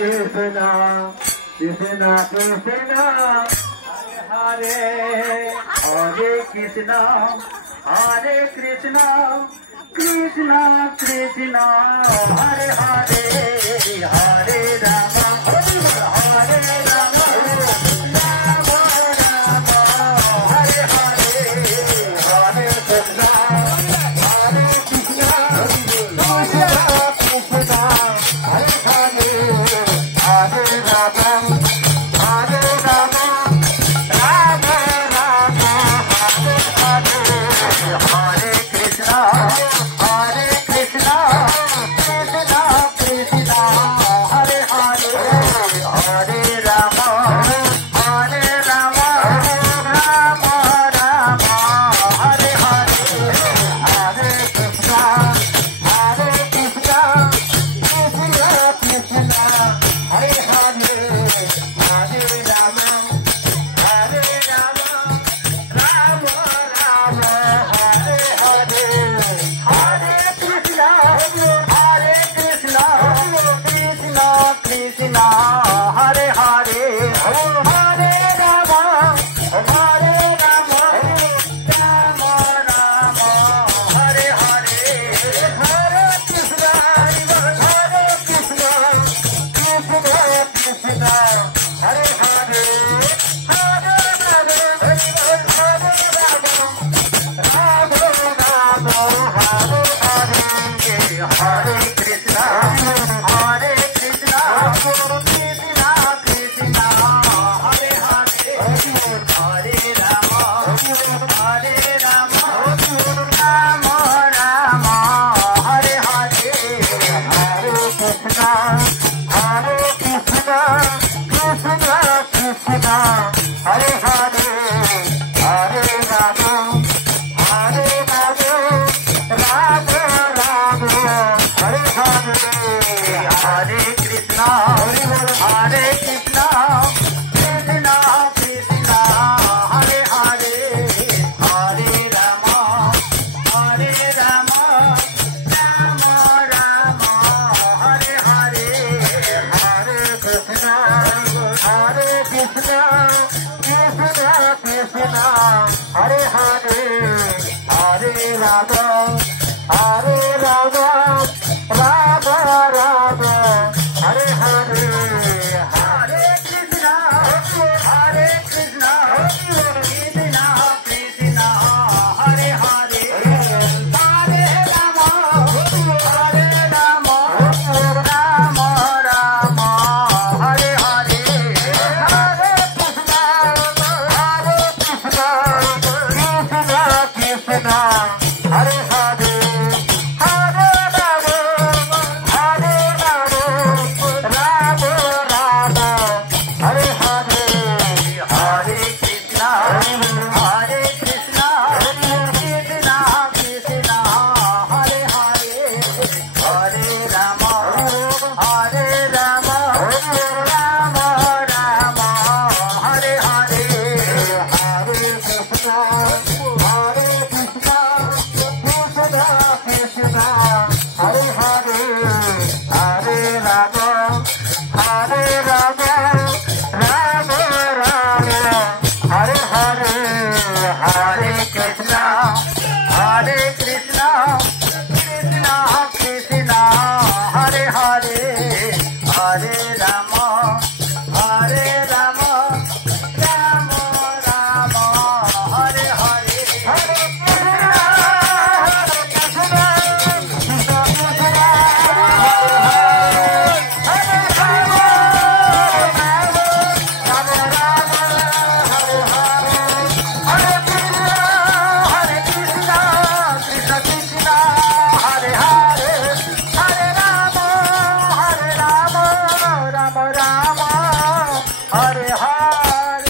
Krishna, Krishna Krishna, Hare Hare Krishna, Hare Krishna, Krishna Krishna, Hare Hare, Hare Rama, Hare Rama, Rama Rama, Hare Hare, Hare Krishna, Hare Krishna, Krishna Krishna, Hare Hare, Hare Rama, Hare Rama, Rama Rama, Hare Hare, Hare Krishna, Hare Krishna, Krishna Krishna, Hare Hare, Hare Rama, Hare Rama, Rama Rama, Hare Hare, Hare Krishna, Hare Krishna, Krishna Krishna, Hare Hare, Hare Rama, Hare Rama, Rama Rama, Hare Hare, Hare Krishna, Hare Krishna, Krishna Krishna, Hare Hare, Hare Rama, Hare Rama, Rama Rama, Hare Hare, Hare Krishna, Hare Krishna, Krishna Krishna, Hare Hare, Hare Rama, Hare Rama, Rama Rama, Hare Krishna, Hare Krishna, Krishna Krishna, Hare Hare, Hare Rama, Hare Rama, Rama